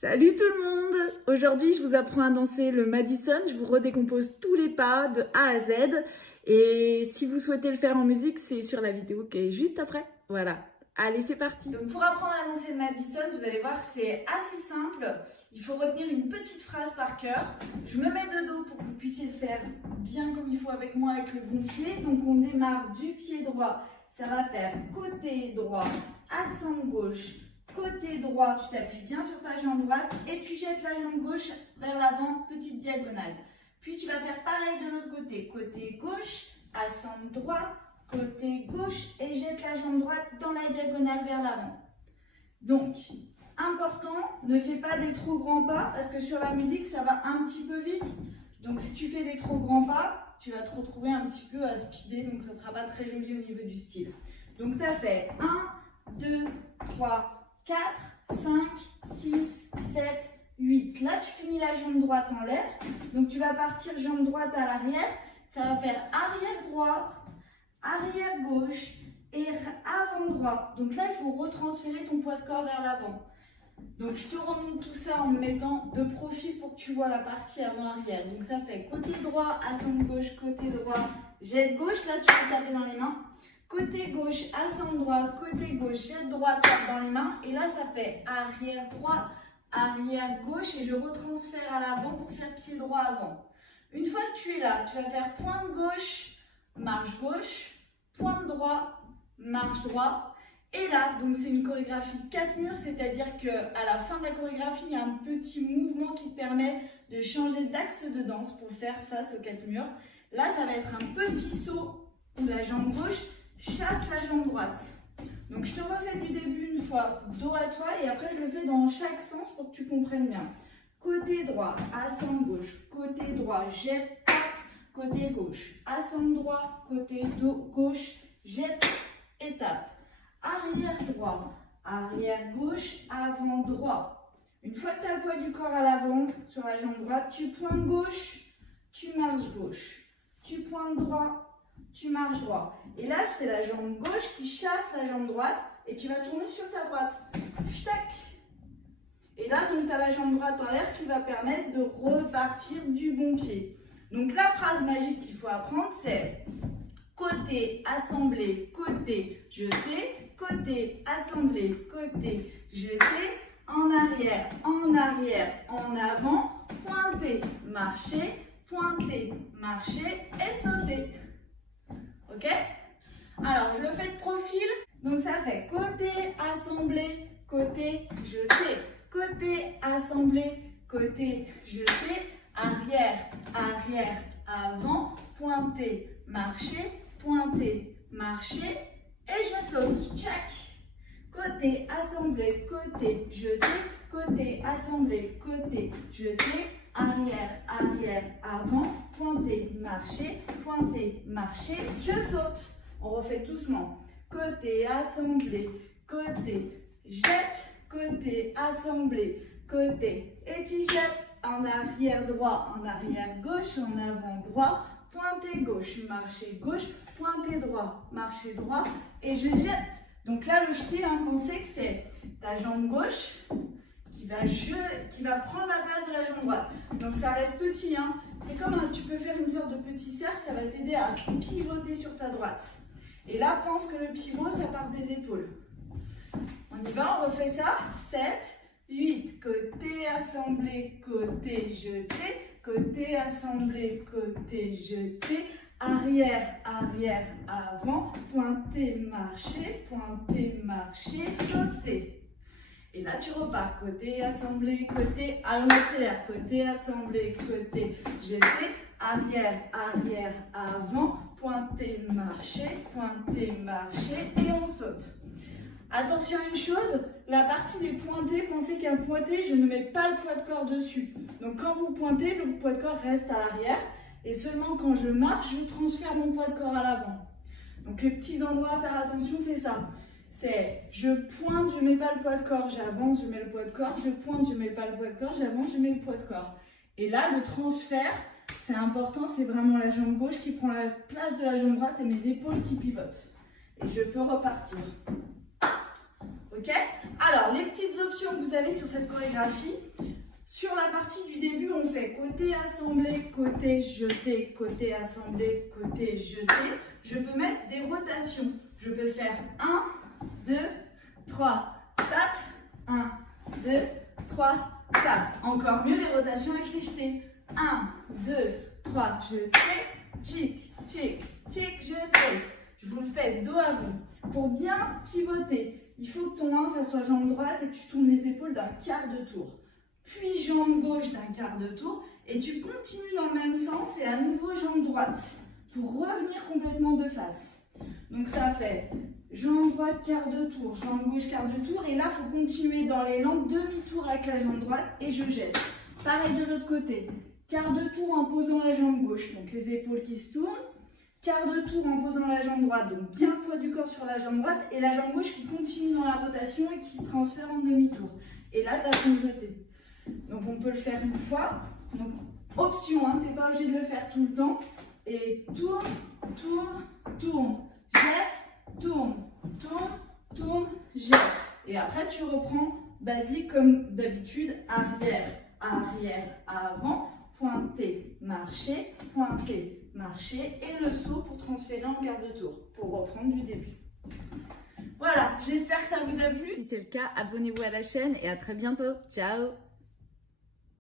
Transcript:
Salut tout le monde! Aujourd'hui, je vous apprends à danser le Madison. Je vous redécompose tous les pas de A à Z. Et si vous souhaitez le faire en musique, c'est sur la vidéo qui est juste après. Voilà. Allez, c'est parti! Donc pour apprendre à danser le Madison, vous allez voir, c'est assez simple. Il faut retenir une petite phrase par cœur. Je me mets de dos pour que vous puissiez le faire bien comme il faut avec moi, avec le bon pied. Donc on démarre du pied droit. Ça va faire côté droit, assemble gauche. Côté droit, tu t'appuies bien sur ta jambe droite et tu jettes la jambe gauche vers l'avant, petite diagonale. Puis tu vas faire pareil de l'autre côté. Côté gauche, assemble droit, côté gauche et jette la jambe droite dans la diagonale vers l'avant. Donc, important, ne fais pas des trop grands pas parce que sur la musique, ça va un petit peu vite. Donc, si tu fais des trop grands pas, tu vas te retrouver un petit peu à speeder, donc ça ne sera pas très joli au niveau du style. Donc, tu as fait 1, 2, 3, 4, 5, 6, 7, 8. Là, tu finis la jambe droite en l'air. Donc, tu vas partir jambe droite à l'arrière. Ça va faire arrière droit, arrière gauche et avant droit. Donc là, il faut retransférer ton poids de corps vers l'avant. Donc, je te remonte tout ça en me mettant de profil pour que tu vois la partie avant-arrière. Donc, ça fait côté droit, assemble gauche, côté droit, jette gauche. Là, tu peux taper dans les mains. Côté gauche, assemble droit, côté gauche, jette droite, tape dans les mains. Et là, ça fait arrière droit, arrière gauche. Et je retransfère à l'avant pour faire pied droit avant. Une fois que tu es là, tu vas faire pointe gauche, marche gauche, pointe droit, marche droit. Et là, donc c'est une chorégraphie 4 murs, c'est-à-dire qu'à la fin de la chorégraphie, il y a un petit mouvement qui te permet de changer d'axe de danse pour faire face aux 4 murs. Là, ça va être un petit saut où la jambe gauche chasse la jambe droite. Donc je te refais du début une fois, dos à toi, et après je le fais dans chaque sens pour que tu comprennes bien. Côté droit, assemble gauche, côté droit, jette, tape, côté gauche, assemble droit, côté gauche, jette et tape. Arrière droit, arrière gauche, avant droit. Une fois que tu as le poids du corps à l'avant, sur la jambe droite, tu pointes gauche, tu marches gauche, tu pointes droit, tu marches droit. Et là, c'est la jambe gauche qui chasse la jambe droite et tu vas tourner sur ta droite. Tac. Et là, donc, tu as la jambe droite en l'air, ce qui va permettre de repartir du bon pied. Donc, la phrase magique qu'il faut apprendre, c'est côté, assemblé, côté, jeté, côté, assemblé, côté, jeté, en arrière, en avant, pointer, marcher, et sauter. Ok? Alors, je le fais de profil. Donc, ça fait côté, assemblé, côté, jeté. Côté, assemblé, côté, jeté. Arrière, avant. Pointer, marcher. Et je saute. Check. Côté, assemblé, côté, jeté. Côté, assemblé, côté, jeté. Arrière, avant, pointer, marcher, je saute. On refait doucement. Côté, assemblé, côté, jette, côté, assemblé, côté, et tu jettes. En arrière droit, en arrière gauche, en avant droit, pointer gauche, marcher gauche, pointer droit, marcher droit, et je jette. Donc là, le jeté, pensez que c'est ta jambe gauche qui va prendre la place de la jambe droite. Donc ça reste petit, hein. C'est comme tu peux faire une sorte de petit cercle, ça va t'aider à pivoter sur ta droite. Et là, pense que le pivot, ça part des épaules. On y va, on refait ça. 7, 8, côté assemblé, côté jeté, côté assemblé, côté jeté, arrière, avant, pointer, marcher, sauter. Et là, tu repars côté assemblé, côté, allons on accélère, côté assemblé, côté jeté, arrière, avant, pointer, marcher, et on saute. Attention à une chose, la partie des pointés, pensez qu'un pointé, je ne mets pas le poids de corps dessus. Donc quand vous pointez, le poids de corps reste à l'arrière, et seulement quand je marche, je transfère mon poids de corps à l'avant. Donc les petits endroits à faire attention, c'est ça. C'est je pointe, je ne mets pas le poids de corps, j'avance, je mets le poids de corps, je pointe, je ne mets pas le poids de corps, j'avance, je mets le poids de corps. Et là, le transfert, c'est important, c'est vraiment la jambe gauche qui prend la place de la jambe droite et mes épaules qui pivotent. Et je peux repartir. Ok? Alors, les petites options que vous avez sur cette chorégraphie, sur la partie du début, on fait côté assemblé, côté jeté, côté assemblé, côté jeté. Je peux mettre des rotations. Je peux faire 1, 2, 3, tap, 1, 2, 3, tap. Encore mieux les rotations avec les jetés. 1, 2, 3, jeté, tchic, tchic, tchic, jeté. Je vous le fais dos à vous. Pour bien pivoter, il faut que ton 1, ça soit jambe droite et que tu tournes les épaules d'un quart de tour. Puis jambe gauche d'un quart de tour. Et tu continues dans le même sens et à nouveau jambe droite pour revenir complètement de face. Donc ça fait jambe droite, quart de tour, jambe gauche, quart de tour. Et là, il faut continuer dans l'élan, demi-tour avec la jambe droite et je jette. Pareil de l'autre côté. Quart de tour en posant la jambe gauche, donc les épaules qui se tournent. Quart de tour en posant la jambe droite, donc bien le poids du corps sur la jambe droite. Et la jambe gauche qui continue dans la rotation et qui se transfère en demi-tour. Et là, tu as ton jeté. Donc on peut le faire une fois. Donc option, hein, tu n'es pas obligé de le faire tout le temps. Et tourne, tourne, tourne, jette, tourne, tourne, tourne, jette. Et après tu reprends basique comme d'habitude, arrière, arrière, avant, pointer, marcher, et le saut pour transférer en quart de tour, pour reprendre du début. Voilà, j'espère que ça vous a plu. Si c'est le cas, abonnez-vous à la chaîne et à très bientôt. Ciao!